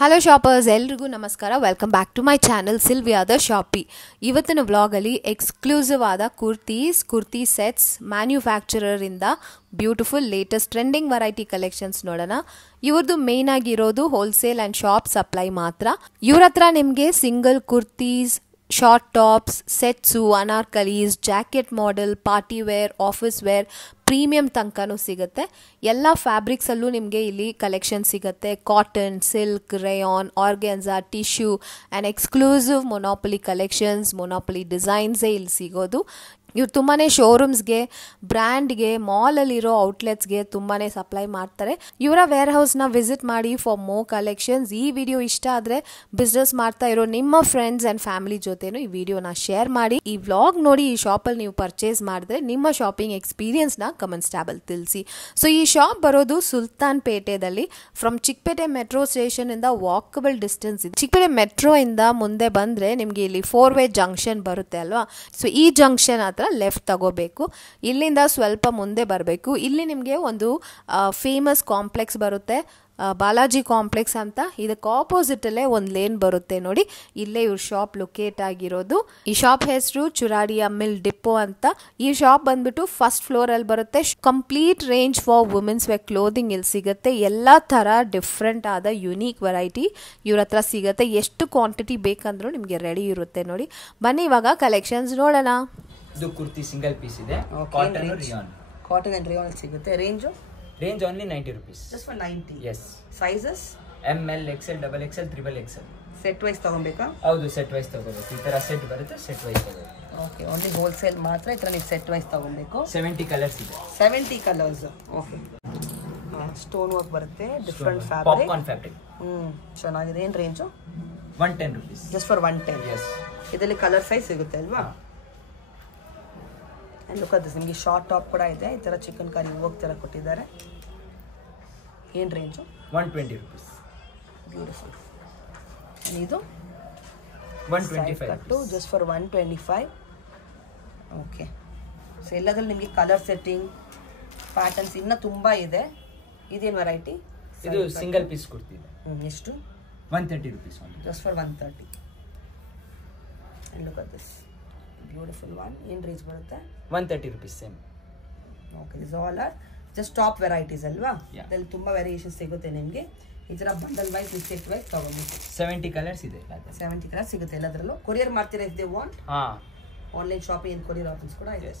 Hello shoppers, ಎಲ್ರಿಗೂ ನಮಸ್ಕಾರ. Welcome back to my channel Silvia the shoppy. ಇವತ್ತಿನ ವ್ಲಾಗಲ್ಲಿ ಎಕ್ಸ್ಕ್ಲೂಸಿವ್ ಆದ ಕುರ್ತಿ ಸೆಟ್ಸ್ ಮ್ಯಾನ್ಯುಫ್ಯಾಕ್ಚರರಿಂದ beautiful latest trending variety collections ನೋಡೋಣ. ಇವ್ರದ್ದು ಮೇನ್ ಆಗಿರೋದು ಹೋಲ್ಸೇಲ್ ಆ್ಯಂಡ್ ಶಾಪ್ ಸಪ್ಲೈ ಮಾತ್ರ. ಇವ್ರ ಹತ್ರ ನಿಮಗೆ single kurtis, short tops, sets, anarkalis, jacket model, party wear, office wear, premium ತನಕನೂ ಸಿಗುತ್ತೆ. ಎಲ್ಲ ಫ್ಯಾಬ್ರಿಕ್ಸಲ್ಲೂ ನಿಮಗೆ ಇಲ್ಲಿ ಕಲೆಕ್ಷನ್ ಸಿಗುತ್ತೆ. Cotton, silk, rayon, organza, tissue and exclusive monopoly collections, monopoly ಡಿಸೈನ್ಸೇ ಇಲ್ಲಿ ಸಿಗೋದು. ಇವ್ರು ತುಂಬಾ ಶೋರೂಮ್ಸ್ಗೆ, ಬ್ರ್ಯಾಂಡ್ಗೆ, ಮಾಲಲ್ಲಿರೋ ಔಟ್ಲೆಟ್ಸ್ಗೆ ತುಂಬಾ ಸಪ್ಲೈ ಮಾಡ್ತಾರೆ. ಇವರ ವೇರ್ ಹೌಸ್ನ ವಿಸಿಟ್ ಮಾಡಿ ಫಾರ್ ಮೋರ್ ಕಲೆಕ್ಷನ್ಸ್. ಈ ವಿಡಿಯೋ ಇಷ್ಟ ಆದರೆ ಬಿಸ್ನೆಸ್ ಮಾಡ್ತಾ ಇರೋ ನಿಮ್ಮ ಫ್ರೆಂಡ್ಸ್ ಆ್ಯಂಡ್ ಫ್ಯಾಮಿಲಿ ಜೊತೆನೂ ಈ ವಿಡಿಯೋನ ಶೇರ್ ಮಾಡಿ. ಈ ವ್ಲಾಗ್ ನೋಡಿ ಈ ಶಾಪಲ್ಲಿ ನೀವು ಪರ್ಚೇಸ್ ಮಾಡಿದ್ರೆ ನಿಮ್ಮ ಶಾಪಿಂಗ್ ಎಕ್ಸ್ಪೀರಿಯನ್ಸ್ನ ಕಮೆಂಟ್ಸ್ ಟ್ಯಾಬಲ್ಲಿ ತಿಳಿಸಿ. ಸೊ ಈ ಶಾಪ್ ಬರೋದು ಸುಲ್ತಾನ್ ಪೇಟೆದಲ್ಲಿ. ಫ್ರಮ್ ಚಿಕ್ಕಪೇಟೆ ಮೆಟ್ರೋ ಸ್ಟೇಷನ್ ಇಂದ ವಾಕಬಲ್ ಡಿಸ್ಟೆನ್ಸ್ ಇದೆ. ಚಿಕ್ಕಪೇಟೆ ಮೆಟ್ರೋ ಇಂದ ಮುಂದೆ ಬಂದರೆ ನಿಮಗೆ ಇಲ್ಲಿ 4-ವೇ ಜಂಕ್ಷನ್ ಬರುತ್ತೆ ಅಲ್ವಾ. ಸೊ ಈ ಜಂಕ್ಷನ್ ಹತ್ರ ಲೆಫ್ಟ್ ತಗೋಬೇಕು. ಇಲ್ಲಿಂದ ಸ್ವಲ್ಪ ಮುಂದೆ ಬರಬೇಕು. ಇಲ್ಲಿ ನಿಮಗೆ ಒಂದು ಫೇಮಸ್ ಕಾಂಪ್ಲೆಕ್ಸ್ ಬರುತ್ತೆ, ಬಾಲಾಜಿ ಕಾಂಪ್ಲೆಕ್ಸ್ ಅಂತ. ಇದಕ್ಕೆ ಆಪೋಸಿಟಲ್ಲೇ ಒಂದು ಲೇನ್ ಬರುತ್ತೆ ನೋಡಿ. ಇಲ್ಲೇ ಇವ್ರ ಶಾಪ್ ಲೊಕೇಟ್ ಆಗಿರೋದು. ಈ ಶಾಪ್ ಹೆಸರು ಚುರಾಡಿಯಾ ಮಿಲ್ ಡಿಪೋ ಅಂತ. ಈ ಶಾಪ್ ಬಂದ್ಬಿಟ್ಟು ಫಸ್ಟ್ ಫ್ಲೋರಲ್ಲಿ ಬರುತ್ತೆ. Complete range for women's wear clothing ಇಲ್ಲಿ ಸಿಗುತ್ತೆ. ಎಲ್ಲ ಥರ ಡಿಫ್ರೆಂಟ್ ಆದ ಯುನೀಕ್ ವೆರೈಟಿ ಇವ್ರ ಹತ್ರ ಸಿಗುತ್ತೆ. ಎಷ್ಟು ಕ್ವಾಂಟಿಟಿ ಬೇಕಂದ್ರೂ ನಿಮಗೆ ರೆಡಿ ಇರುತ್ತೆ ನೋಡಿ. ಬನ್ನಿ ಇವಾಗ ಕಲೆಕ್ಷನ್ಸ್ ನೋಡೋಣ. ಇದು ಕುರ್ತಿ ಸಿಂಗಲ್ ಪೀಸ್ ಇದೆ. Cotton rayon. Cotton and rayon ಸಿಗುತ್ತೆ. Range only 90 rupees. Just for 90. Yes. Sizes ML, XL, XXL, XXL. Set wise ತಗೊಬೇಕಾ? ಹೌದು, ಸೆಟ್ ವೈಸ್ ತಗೋಬೇಕು. ಈ ತರ ಸೆಟ್ ಬರುತ್ತೆ, ಸೆಟ್ ವೈಸ್ ತಗೋಬೇಕು. ಓಕೆ, ಓನ್ಲಿ ಹೋಲ್ಸೇಲ್ ಮಾತ್ರ ಈ ತರ ನೀವು ಸೆಟ್ ವೈಸ್ ತಗೊಬೇಕು. 70 ಕಲರ್ಸ್ ಇದೆ. 70 ಕಲರ್ಸ್. ಓಕೆ. ಸ್ಟೋನ್ ವರ್ಕ್ ಬರುತ್ತೆ, ಡಿಫರೆಂಟ್ ಫ್ಯಾಬ್ರಿಕ್. Popcorn fabric. ಚೆನ್ನಾಗಿದೆ. ಏನು range? 110 rupees. Just for 110. Yes. ಇದರಲ್ಲಿ ಕಲರ್ ಸೈಜ್ ಸಿಗುತ್ತೆ ಅಲ್ವಾ? ಆ್ಯಂಡ್ ಲುಕ್ ಅದು ನಿಮಗೆ ಶಾರ್ಟ್ ಟಾಪ್ ಕೂಡ ಇದೆ. ಈ ಥರ ಚಿಕನ್ ಕರಿ ವರ್ಕ್ ಥರ ಕೊಟ್ಟಿದ್ದಾರೆ. ಏನು ರೇಂಜು? 120 rupees. ಬ್ಯೂಟಿಫುಲ್. ಇದು 125 ಕಟ್ಟು ಜಸ್ಟ್ ಫಾರ್ 125. ಓಕೆ. ಸೊ ಎಲ್ಲದ್ರಲ್ಲಿ ನಿಮಗೆ ಕಲರ್ ಸೆಟ್ಟಿಂಗ್, ಪ್ಯಾಟರ್ನ್ಸ್ ಇನ್ನೂ ತುಂಬ ಇದೆ. ಇದೇನು ವೆರೈಟಿ? ಇದು ಸಿಂಗಲ್ ಪೀಸ್ ಕುರ್ತಿ ಇದೆ. ಎಷ್ಟು? 130 rupees only. Just for 130. And look at this beautiful one. ಏನು ರೇಂಜ್ ಬರುತ್ತೆ? 130 rupees same. Okay, this all are just top varieties ಅಲ್ವಾ? ಇದರಲ್ಲಿ ತುಂಬ ವೇರಿಯೇಷನ್ ಸಿಗುತ್ತೆ ನಿಮಗೆ. ಈ ಥರ ಬಂಡಲ್ ವೈಸ್, ಸೆಟ್ ವೈಸ್ ತಗೋಬೇಕು. 70 ಕಲರ್ಸ್ ಇದೆ. 70 ಕಲರ್ ಸಿಗುತ್ತೆ ಎಲ್ಲದರಲ್ಲೂ. ಕೊರಿಯರ್ ಮಾಡ್ತೀರಾ if they want? Online shopping ಏನು ಕೊರಿಯರ್ ಆಪ್ಷನ್ಸ್ ಕೂಡ ಇದೆ.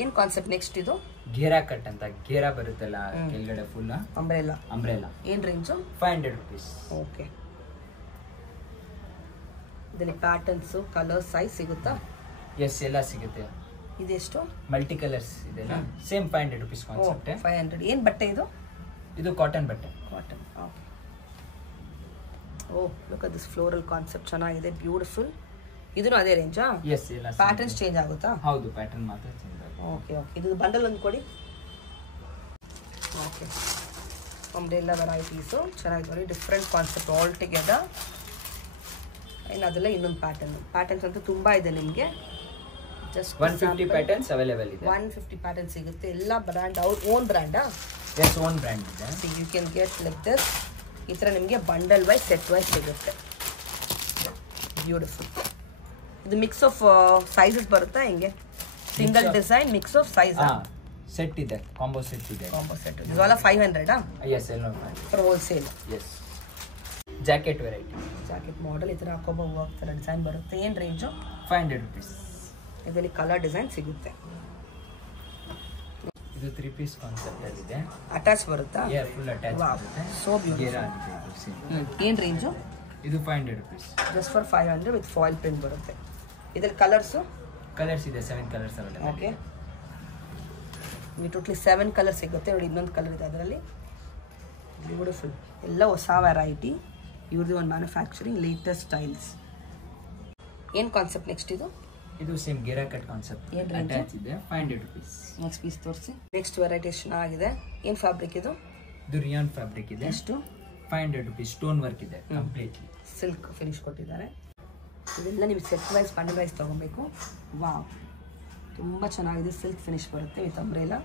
ಏನು ಕಾನ್ಸೆಪ್ಟ್ ನೆಕ್ಸ್ಟ್? ಇದು ಘೇರಾ ಕಟ್ ಅಂತ. ಘೇರಾ ಬರುತ್ತಲ್ಲ ಕೆಳಗಡೆ ಫುಲ್ ಅಂಬ್ರೆಲಾ. ಏನು ರೇಂಜು? 500 rupees. ಓಕೆ. ಇದರಲ್ಲಿ ಪ್ಯಾಟರ್ನ್ಸು, ಕಲರ್, ಸೈಜ್ ಸಿಗುತ್ತಾ? ಎಸ್, ಎಲ್ಲ ಸಿಗುತ್ತೆ. ಇದೆಷ್ಟು? ಮಲ್ಟಿ ಕಲರ್ಸ್ ಇದೆ. Same 500 rupees concept. 500. ಏನು ಬಟ್ಟೆ ಇದು? ಇದು ಕಾಟನ್ ಬಟ್ಟೆ. Cotton. Okay. Oh, look at this floral concept. ಚೆನ್ನಾಗಿದೆ, ಬ್ಯೂಟಿಫುಲ್. ಇದನ್ನು ಅದೇ ರೇಂಜಾ? ಎಸ್, ಎಲ್ಲ ಪ್ಯಾಟರ್ನ್ಸ್ ಚೇಂಜ್ ಆಗುತ್ತಾ? ಹೌದು, ಪ್ಯಾಟರ್ನ್ ಮಾತ್ರ ಚೇಂಜ್ ಆಗುತ್ತೆ. ಓಕೆ. ಇದು ಬಂಡಲ್ ಒಂದು ಕೊಡಿ. ಓಕೆ. ಅಂಬ್ರೆಲ್ಲಾ ವೆರೈಟೀಸು ಚೆನ್ನಾಗಿದೆ ನೋಡಿ. Different concept all together. ಇನ್ನು ಅದೆಲ್ಲ ಇನ್ನೊಂದು ಪ್ಯಾಟರ್ನ್ಸ್ ಅಂತೂ ತುಂಬ ಇದೆ ನಿಮಗೆ. ಜಸ್ಟ್ 150 ಪ್ಯಾಟರ್ನ್ಸ್ ಅವೈಲೇಬಲ್ ಇದೆ. 150 ಪ್ಯಾಟರ್ನ್ ಸಿಗುತ್ತೆ. ಎಲ್ಲ ಬ್ರ್ಯಾಂಡ್, ಅವ್ರ ಓನ್ ಬ್ರ್ಯಾಂಡಾ? ಎಸ್, ಓನ್ ಬ್ರ್ಯಾಂಡ್ ಇದೆ. So you can get like this. ಈ ಥರ ನಿಮಗೆ ಬಂಡಲ್ ವೈಸ್, ಸೆಟ್ ವೈಸ್ ಸಿಗುತ್ತೆ. ಬ್ಯೂಟಿಫುಲ್. ಇದು ಮಿಕ್ಸ್ ಆಫ್ ಸೈಜಸ್ ಬರುತ್ತಾ ಹೆಂಗೆ? Single design, mix of size. Set ಇದೆ, ಕಾಂಬೋ ಸೆಟ್ ಇದೆ. Combo set. ಇದೆಲ್ಲ 500? ಎಸ್, ಎಲ್ಲ for wholesale. Yes. Jacket variety. Jacket model ಈ ಥರ ಹಾಕೋಬೋ ವರ್ಕ್ ಥರ ಡಿಸೈನ್ ಬರುತ್ತೆ. ಏನು ರೇಂಜು? 500 rupees. ಇದರಲ್ಲಿ ಕಲರ್ ಡಿಸೈನ್ ಸಿಗುತ್ತೆ. ಇದು 3 ಪೀಸ್ ಕಾನ್ಸೆಪ್ಟ್ ಅಲ್ಲಿ ಇದೆ. ಅಟ್ಯಾಚ್ ಬರುತ್ತಾ? ಫುಲ್ ಅಟ್ಯಾಚ್ ಬರುತ್ತೆ. So beautiful. ಏನು ರೇಂಜು? ಇದು 500 rupees. Just for 500 with foil print ಬರುತ್ತೆ. ಇದರಲ್ಲಿ ಕಲರ್ಸು? ಕಲರ್ಸ್ ಇದೆ, 7 ಕಲರ್ಸ್ ಅವೈಲೇಬಲ್. ಓಕೆ. ನಿಮಗೆ ಟೋಟ್ಲಿ 7 ಕಲರ್ ಸಿಗುತ್ತೆ ನೋಡಿ. ಇನ್ನೊಂದು ಕಲರ್ ಇದೆ ಅದರಲ್ಲಿ. ಬ್ಯೂಟಿಫುಲ್. ಎಲ್ಲ ಹೊಸ ವೆರೈಟಿ. ಇವ್ರದ್ದು ಒಂದು ಮ್ಯಾನುಫ್ಯಾಕ್ಚರಿಂಗ್, ಲೇಟೆಸ್ಟ್ ಸ್ಟೈಲ್ಸ್. ಏನು ಕಾನ್ಸೆಪ್ಟ್ ನೆಕ್ಸ್ಟ್? ಇದು ಸೇಮ್ ಘೇರಾ ಕಟ್ ಕಾನ್ಸೆಪ್ಟ್. ಅಟ್ಯಾಚ್ ಇದೆ. 500 rupees. ನೆಕ್ಸ್ಟ್ ಪೀಸ್ ತೋರಿಸಿ. ನೆಕ್ಸ್ಟ್ ವೆರೈಟಿ ಚೆನ್ನಾಗಿದೆ. ಏನು ಫ್ಯಾಬ್ರಿಕ್ ಇದು? ಇದು ರಿಯಾನ್ ಫ್ಯಾಬ್ರಿಕ್ ಇದೆ. ಎಷ್ಟು? 500 rupees. ಸ್ಟೋನ್ ವರ್ಕ್ ಇದೆ ಕಂಪ್ಲೀಟ್ಲಿ. ಸಿಲ್ಕ್ ಫಿನಿಶ್ ಕೊಟ್ಟಿದ್ದಾರೆ. ಇದೆಲ್ಲ ನೀವು ಸೆಟ್ ವೈಸ್, ಬಂಡಲ್ ವೈಸ್ ತೊಗೊಬೇಕು. ವಾವ್, ತುಂಬ ಚೆನ್ನಾಗಿದೆ. ಸಿಲ್ಕ್ ಫಿನಿಶ್ ಬರುತ್ತೆ ವಿತ್ ಅಂಬ್ರೆಲಾ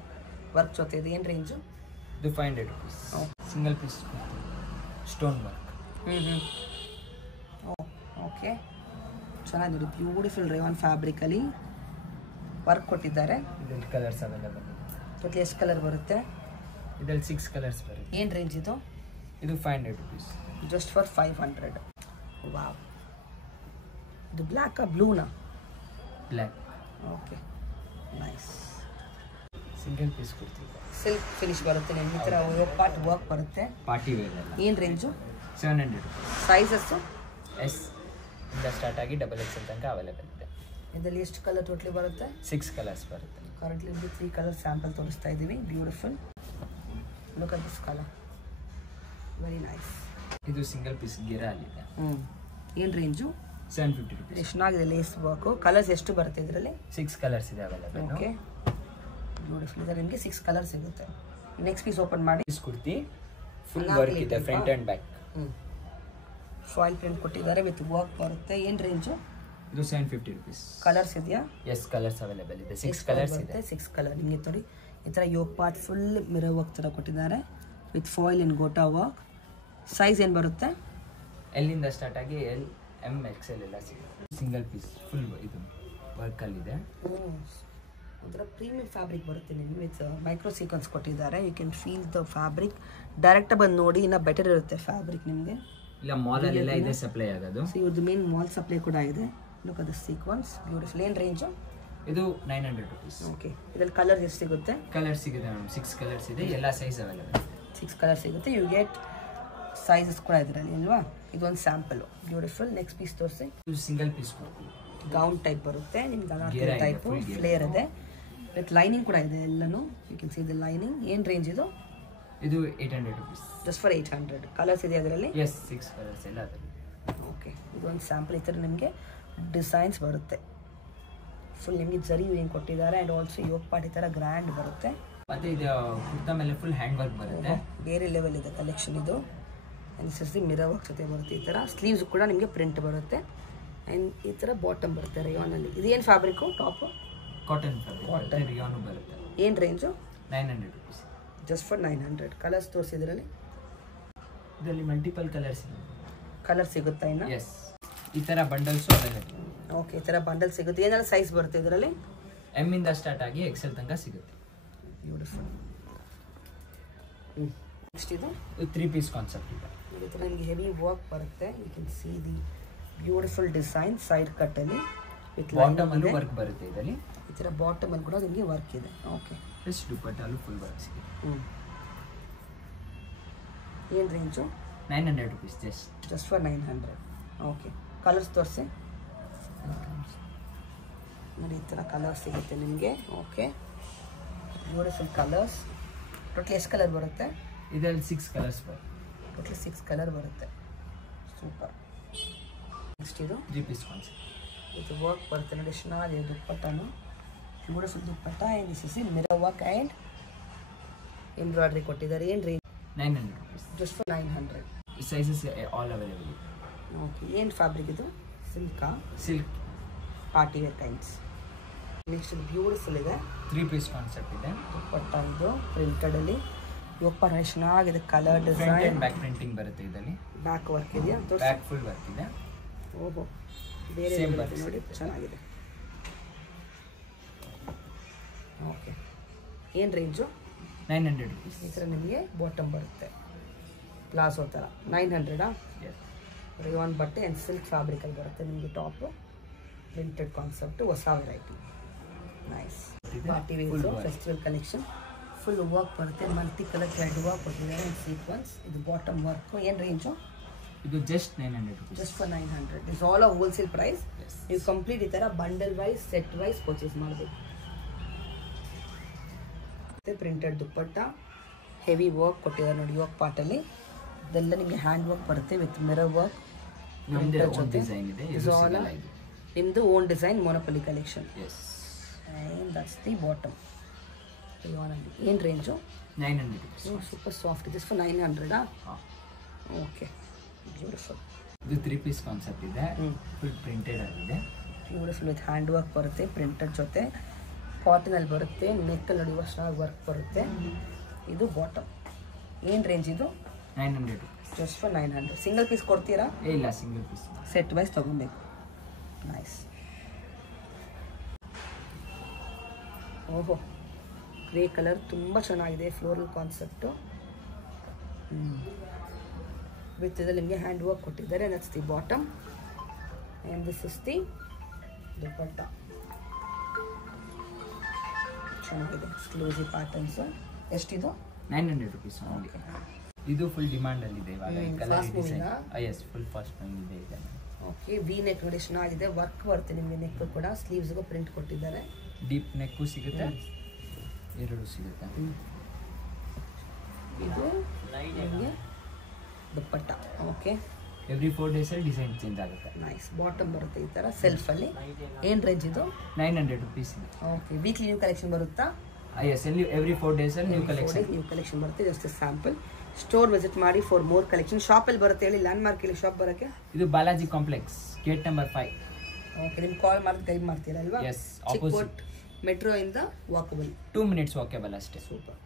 ವರ್ಕ್ ಜೊತೆ. ಇದು ಏನು ರೇಂಜು? ಇದು 500 rupees. Single piece stone work. Okay, ಚೆನ್ನಾಗಿ ನೋಡಿ, ಬ್ಯೂಟಿಫುಲ್ ರೇವಾನ್ ಫ್ಯಾಬ್ರಿಕಲ್ಲಿ ವರ್ಕ್ ಕೊಟ್ಟಿದ್ದಾರೆ. ಇದರಲ್ಲಿ ಕಲರ್ಸ್ ಅವೈಲೇಬಲ್ ಇದೆ. ಮತ್ತೆ ಎಷ್ಟು ಕಲರ್ ಬರುತ್ತೆ? ಇದರಲ್ಲಿ 6 ಕಲರ್ಸ್ ಬರುತ್ತೆ. ಏನು ರೇಂಜ್ ಇದು? ಇದು 500 rupees. Just for 500. ವಾವ್, ಇದು ಬ್ಲ್ಯಾಕಾ ಬ್ಲೂನಾ? Black. Okay, nice. Single piece kurti. Silk finish ಬರುತ್ತೆ ನಿಮ್ಗೆ, ಈ ಥರ ಪಾರ್ಟ್ ವರ್ಕ್ ಬರುತ್ತೆ. ಪಾರ್ಟಿ ವೇರ್ ಎಲ್ಲ. ಏನು ರೇಂಜು? 700 rupees. ಸೈಜಸ್ಸು ಎಸ್ ಇಂದ ಸ್ಟಾರ್ಟ್ ಆಗಿ XXL ತನಕ ಅವೈಲೇಬಲ್ ಇದೆ. ಇದರಲ್ಲಿ ಎಷ್ಟು ಕಲರ್ ಟೋಟ್ಲಿ ಬರುತ್ತೆ? 6 ಕಲರ್ಸ್ ಬರುತ್ತೆ. ಕರೆಂಟ್ಲಿ 3 ಕಲರ್ ಸ್ಯಾಂಪಲ್ ತೋರಿಸ್ತಾ ಇದ್ದೀವಿ. Beautiful, look at this colour, very nice. ಇದು ಸಿಂಗಲ್ ಪೀಸ್ ಗಿರಾಲಿದೆ. ಏನು ರೇಂಜು? 750 rupees. ಎಷ್ಟು ಚೆನ್ನಾಗಿದೆ ಲೇಸ್ ವರ್ಕು. ಕಲರ್ಸ್ ಎಷ್ಟು ಬರುತ್ತೆ ಇದರಲ್ಲಿ? 6 ಕಲರ್ಸ್ ಇದೆ ಅವೈಲೇಬಲ್. ಓಕೆ, ಬ್ಯೂಟಿಫುಲ್ ಇದೆ. ನಿಮಗೆ 6 ಕಲರ್ ಸಿಗುತ್ತೆ. ನೆಕ್ಸ್ಟ್ ಪೀಸ್ ಓಪನ್ ಮಾಡಿ. ಪೀಸ್ ಕುರ್ತಿ ಫುಲ್ ವರ್ಕ್ ಇದೆ, front and back. Foil print ಕೊಟ್ಟಿದ್ದಾರೆ ವಿತ್ ವರ್ಕ್ ಬರುತ್ತೆ. ಏನು ರೇಂಜು? ಇದು 750 rupees. ಕಲರ್ಸ್ ಇದೆಯಾ? ಎಸ್, ಕಲರ್ಸ್ ಅವೈಲೇಬಲ್ ಇದೆ. 6 ಕಲರ್ಸ್ ಇದೆ. 6 ಕಲರ್ ನಿಮಗೆ ನೋಡಿ. ಈ ಥರ Yog part full mirror work ಥರ ಕೊಟ್ಟಿದ್ದಾರೆ with foil in gota work. Size ಏನು ಬರುತ್ತೆ? ಎಲ್ಲಿಂದ ಸ್ಟಾರ್ಟ್ ಆಗಿ ಎಲ್, ಎಮ್, XL ಎಲ್ಲ ಸಿಗುತ್ತೆ. ಸಿಂಗಲ್ ಪೀಸ್ ಫುಲ್ ಇದು ವರ್ಕಲ್ಲಿದೆ. ಒಂಥರ ಪ್ರೀಮಿಯಂ ಫ್ಯಾಬ್ರಿಕ್ ಬರುತ್ತೆ ನಿಮಗೆ ವಿತ್ ಮೈಕ್ರೋ ಸೀಕ್ವೆನ್ಸ್ ಕೊಟ್ಟಿದ್ದಾರೆ. You can feel the fabric. Direct ಬಂದು ನೋಡಿ, ಇನ್ನೂ ಬೆಟರ್ ಇರುತ್ತೆ ಫ್ಯಾಬ್ರಿಕ್ ನಿಮಗೆ. ಇಲ್ಲ, ಮಾಲಲ್ಲೆಲ್ಲ ಇದೆ ಸಪ್ಲೈ ಆಗೋದು. ಸೊ ಇವ್ರದ್ದು ಮೇನ್ ಮಾಲ್ ಸಪ್ಲೈ ಕೂಡ ಇದೆ. Look at the sequence, beautiful. ಏನು ರೇಂಜು? ಇದು 900 rupees. ಓಕೆ, ಇದರಲ್ಲಿ ಕಲರ್ ಎಷ್ಟು ಸಿಗುತ್ತೆ? ಕಲರ್ ಸಿಗುತ್ತೆ ಮೇಡಮ್, 6 ಕಲರ್ಸ್ ಇದೆ. ಎಲ್ಲ ಸೈಜ್ ಅವೈಲೇಬಲ್ ಇದೆ. 6 ಕಲರ್ ಸಿಗುತ್ತೆ. ಯು ಗೆಟ್ ಸೈಜಸ್ ಕೂಡ ಇದರಲ್ಲಿ ಅಲ್ವಾ? ಇದೊಂದು ಸ್ಯಾಂಪಲ್. ಬ್ಯೂಟಿಫುಲ್. ನೆಕ್ಸ್ಟ್ ಪೀಸ್ ತೋರಿಸಿ. ಇದು ಸಿಂಗಲ್ ಪೀಸ್ ಕೊಡ್ತೀವಿ. ಗೌನ್ ಟೈಪ್ ಬರುತ್ತೆ ನಿಮ್ಗೆ. ಟೈಪ್ ಫ್ಲೇರ್ ಇದೆ ವಿತ್ ಲೈನಿಂಗ್ ಕೂಡ ಇದೆ ಎಲ್ಲನೂ. You can see the lining. ಏನು ರೇಂಜ್ ಇದು? ಇದು 800 rupees. Just for 800. ಕಲರ್ಸ್ ಇದೆ ಅದರಲ್ಲಿ? ಎಸ್, 6 ಕಲರ್ಸ್ ಎಲ್ಲ ಅದರಲ್ಲಿ. ಓಕೆ, ಇದೊಂದು ಸ್ಯಾಂಪಲ್. ಈ ಥರ ನಿಮಗೆ ಡಿಸೈನ್ಸ್ ಬರುತ್ತೆ. ಫುಲ್ ನಿಮಗೆ ಜರಿ ಯೂರಿಂಗ್ ಕೊಟ್ಟಿದ್ದಾರೆ. ಆ್ಯಂಡ್ ಆಲ್ಸೋ ಯೋಗ್ ಪಾರ್ಟ್ ಈ ಥರ ಗ್ರ್ಯಾಂಡ್ ಬರುತ್ತೆ. ಮತ್ತೆ ಇದು ಕುರ್ತಾ ಮೇಲೆ ಫುಲ್ ಹ್ಯಾಂಡ್ ವರ್ಕ್ ಬರುತ್ತೆ. ಬೇರೆ ಲೆವೆಲ್ ಇದೆ ಕಲೆಕ್ಷನ್ ಇದು. ಅನುಸರಿಸಿ ಮಿರರ್ ವರ್ಕ್ ಜೊತೆ ಬರುತ್ತೆ. ಈ ಥರ ಸ್ಲೀವ್ಸ್ ಕೂಡ ನಿಮಗೆ ಪ್ರಿಂಟ್ ಬರುತ್ತೆ. ಆ್ಯಂಡ್ ಈ ಥರ ಬಾಟಮ್ ಬರುತ್ತೆ ರೇಯಾನಲ್ಲಿ. ಇದೇನು fabric? Top cotton fabric, rayon ಬರುತ್ತೆ. ಏನು range? 900 rupees. Just for 900. Colours ತೋರಿಸಿದ್ರಲ್ಲಿ? ಇದರಲ್ಲಿ ಮಲ್ಟಿಪಲ್ ಕಲರ್ಸ್ ಇದೆ. ಕಲರ್ ಸಿಗುತ್ತಾ ಇನ್ನು? ಎಸ್, ಈ ಥರ ಬಂಡಲ್ಸು ಅವೈಲೇಬಲ್. ಓಕೆ, ಈ ಥರ ಬಂಡಲ್ ಸಿಗುತ್ತೆ. ಏನೆಲ್ಲ ಸೈಜ್ ಬರುತ್ತೆ ಇದರಲ್ಲಿ? ಎಮ್ ಇಂದ ಸ್ಟಾರ್ಟ್ ಆಗಿ XL ತನಕ ಸಿಗುತ್ತೆ. ಬ್ಯೂಟಿಫುಲ್. ನೆಕ್ಸ್ಟ್ ಇದು 3 ಪೀಸ್ ಕಾನ್ಸೆಪ್ಟ್ ಇದೆ. ಈ ಥರ ನಿಮಗೆ ಹೆವಿ ವರ್ಕ್ ಬರುತ್ತೆ. You can see the beautiful design side ಕಟ್ಟಲ್ಲಿ ವಿತ್ ಬಾಟಮ್ ಅಲ್ಲೂ ವರ್ಕ್ ಬರುತ್ತೆ ಇದರಲ್ಲಿ. ಈ ಥರ ಬಾಟಮ್ ಅಲ್ಲಿ ಕೂಡ ನಿಮಗೆ ವರ್ಕ್ ಇದೆ. ಓಕೆ, ಪ್ಲಸ್ ದುಪ್ಪಟ್ಟಲ್ಲೂ ಫುಲ್ ವರ್ಕ್ ಸಿಗುತ್ತೆ. ಏನು range? 900 rupees. Just for 900. Okay, colours ತೋರಿಸಿ. ನೋಡಿ, ಈ ಥರ ಕಲರ್ ಸಿಗುತ್ತೆ ನಿಮಗೆ. Okay, beautiful colours. ಟೋಟಲಿ ಎಷ್ಟು ಕಲರ್ ಬರುತ್ತೆ? ಇದರಲ್ಲಿ 6 ಕಲರ್ಸ್ ಬರುತ್ತೆ. ಟೋಟಲಿ 6 ಕಲರ್ ಬರುತ್ತೆ. ಸೂಪರ್. ನೆಕ್ಸ್ಟ್ ಇದು 3 ಪೀಸ್ ಕಾನ್ಸೆಪ್ಟ್. ಇದು ವರ್ಕ್ ಬರುತ್ತೆ ನೋಡಿ, ಚೆನ್ನಾಗಿದೆ ದುಪ್ಪಟ್ಟನು. Beautiful dupatta. And this is mirror work and embroidery ಕೊಟ್ಟಿದ್ದಾರೆ. ಏನು range? 900 rupees. Just for 900. Sizes all available ಇದೆ. ಓಕೆ, ಏನು ಫ್ಯಾಬ್ರಿಕ್ ಇದು? ಸಿಲ್ಕಾ? Silk party wear kinds. Next beautiful ಇದೆ. 3 ಪೀಸ್ ಕಾನ್ಸೆಪ್ಟ್ ಇದೆ. ದುಪ್ಪಟ್ಟ ಇದು ಪ್ರಿಂಟೆಡಲ್ಲಿ ಯೋಗ ಚೆನ್ನಾಗಿದೆ. ಕಲರ್ ಡಿಸೈನ್, ಬ್ಯಾಕ್ ಪ್ರಿಂಟಿಂಗ್ ಬರುತ್ತೆ ಇದರಲ್ಲಿ. ಬ್ಯಾಕ್ ವರ್ಕ್ ಇದೆಯಾ? ಬ್ಯಾಕ್ ಫುಲ್ ವರ್ಕ್ ಇದೆ. ಓಹೋ, ಬೇರೆ ನೋಡಿ, ಚೆನ್ನಾಗಿದೆ. ಓಕೆ, ಏನು ರೇಂಜು? 900 rupees. ಈ ಥರ ನಿಮಗೆ ಬಾಟಮ್ ಬರುತ್ತೆ, ಪ್ಲಾಸೋ ಥರ. 900. ರಿಯಾನ್ ಬಟ್ಟೆ ಆ್ಯಂಡ್ ಸಿಲ್ಕ್ ಫ್ಯಾಬ್ರಿಕಲ್ಲಿ ಬರುತ್ತೆ ನಿಮಗೆ. ಟಾಪು ಪ್ರಿಂಟೆಡ್ ಕಾನ್ಸೆಪ್ಟು, ಹೊಸ variety. Nice. Party wear festival collection. Full work ಬರುತ್ತೆ. ಮಲ್ಟಿ ಕಲರ್ ಥ್ರೆಡ್ ವರ್ಕ್ ಕೊಟ್ಟಿದ್ದಾರೆ ಆ್ಯಂಡ್ ಸೀಕ್ವೆನ್ಸ್. ಇದು ಬಾಟಮ್ ವರ್ಕು. ಏನು ರೇಂಜು? ಇದು just 900 rupees. Just for 900. It's all a wholesale price. ನೀವು ಕಂಪ್ಲೀಟ್ ಈ ಥರ bundle wise, set wise purchase ಮಾಡಬೇಕು. ಮತ್ತು ಪ್ರಿಂಟೆಡ್ ದುಪ್ಪಟ್ಟ, ಹೆವಿ ವರ್ಕ್ ಕೊಟ್ಟಿದ್ದಾರೆ ನೋಡಿ ಯೋಗ ಪಾರ್ಟಲ್ಲಿ. ಇದೆಲ್ಲ ನಿಮಗೆ ಹ್ಯಾಂಡ್ ವರ್ಕ್ ಬರುತ್ತೆ ವಿತ್ ಮಿರರ್ ವರ್ಕ್. ನಿಮ್ಮದು own design, monopoly collection. And that's the bottom. ಏನು range? 900 rupees. Super soft. Just for 900. Okay, beautiful. ಇದು 3 ಪೀಸ್ ಕಾನ್ಸೆಪ್ಟ್ ಇದೆ. ಫುಲ್ ಪ್ರಿಂಟೆಡ್ ಆಗಿದೆ. ಬ್ಯೂಟಿಫುಲ್ ವಿತ್ ಹ್ಯಾಂಡ್ ವರ್ಕ್ ಬರುತ್ತೆ ಪ್ರಿಂಟೆಡ್ ಜೊತೆ. ಕಾಟನಲ್ಲಿ ಬರುತ್ತೆ. ನೆಕ್ಕಲ್ಲಿ ನೋಡಿ ಚೆನ್ನಾಗಿ ವರ್ಕ್ ಬರುತ್ತೆ. ಇದು ಬಾಟಮ್. ಏನು ರೇಂಜ್ ಇದು? 900 rupees. Just for 900. Single piece ಕೊಡ್ತೀರಾ? ಇಲ್ಲ, ಸಿಂಗಲ್ ಪೀಸ್. ಸೆಟ್ ವೈಸ್ ತೊಗೊಬೇಕು. ನೈಸ್. ಓಹೋ, ಗ್ರೇ ಕಲರ್ ತುಂಬ ಚೆನ್ನಾಗಿದೆ. ಫ್ಲೋರಲ್ ಕಾನ್ಸೆಪ್ಟು ವಿತ್ ಇದರಲ್ಲಿ ನಿಮಗೆ ಹ್ಯಾಂಡ್ ವರ್ಕ್ ಕೊಟ್ಟಿದ್ದಾರೆ. That's the bottom and this is the dupatta. ಚೆನ್ನಾಗಿದೆ, ಎಕ್ಸ್ಕ್ಲೂಸಿವ್ ಪ್ಯಾಟರ್ನ್ಸು. ಎಷ್ಟಿದು? 900 rupees ಓನ್ಲಿ. ಇದು ಫುಲ್ ಡಿಮಾಂಡ್ ಅಲ್ಲಿ ಇದೆ ಇವಾಗ. ಈ colour design yes full fast ಇದೆ ಈಗ. ಓಕೆ, ವಿ ನೆಕ್ ನೋಡಿ ಚೆನ್ನಾಗಿದೆ. ವರ್ಕ್ ಬರುತ್ತೆ ನಿಮಗೆ. ನೆಕ್ ಕೂಡ ಸ್ಲೀವ್ಸ್ಗೂ ಪ್ರಿಂಟ್ ಕೊಟ್ಟಿದ್ದಾರೆ. ಡೀಪ್ ನೆಕ್ಕು ಸಿಗುತ್ತೆ, ಎರಡು ಸಿಗುತ್ತೆ. ಇದು ನಿಮಗೆ ದುಪ್ಪಟ್ಟ. ಓಕೆ, ಎವ್ರಿ 4 days ಅಲ್ಲಿ ಡಿಸೈನ್ ಚೇಂಜ್ ಆಗುತ್ತೆ. ನೈಸ್. ಬಾಟಮ್ ಬರುತ್ತೆ ಈ ಥರ ಸೆಲ್ಫಲ್ಲಿ. ಏನು ರೇಂಜ್ ಇದು? 900 rupees ಇದೆ. ಓಕೆ, ವೀಕ್ಲಿ ನ್ಯೂ ಕಲೆಕ್ಷನ್ ಬರುತ್ತಾ? ಎಸ್, ಎವ್ರಿ 4 days ಅಲ್ಲಿ ನ್ಯೂ ಕಲೆಕ್ಷನ್. ನ್ಯೂ ಕಲೆಕ್ಷನ್ ಬರುತ್ತೆ. Just sample. ಸ್ಟೋರ್ ವಿಸಿಟ್ ಮಾಡಿ ಫಾರ್ ಮೋರ್ ಕಲೆಕ್ಷನ್. ಶಾಪಲ್ಲಿ ಬರುತ್ತೆ ಹೇಳಿ, ಲ್ಯಾಂಡ್ ಮಾರ್ಕ್ ಹೇಳಿ ಶಾಪ್ ಬರೋಕ್ಕೆ. ಇದು Balaji complex, gate number 5. Okay, ನಿಮ್ಗೆ ಕಾಲ್ ಮಾಡಿ ಗೈಡ್ ಮಾಡ್ತೀರಲ್ವಾ? ಎಸ್, ಆಪೋಸಿಟ್ ಮೆಟ್ರೋ ಇಂದ ವಾಕಬಲ್. 2 minutes ವಾಕಬಲ್ ಅಷ್ಟೇ. ಸೂಪರ್.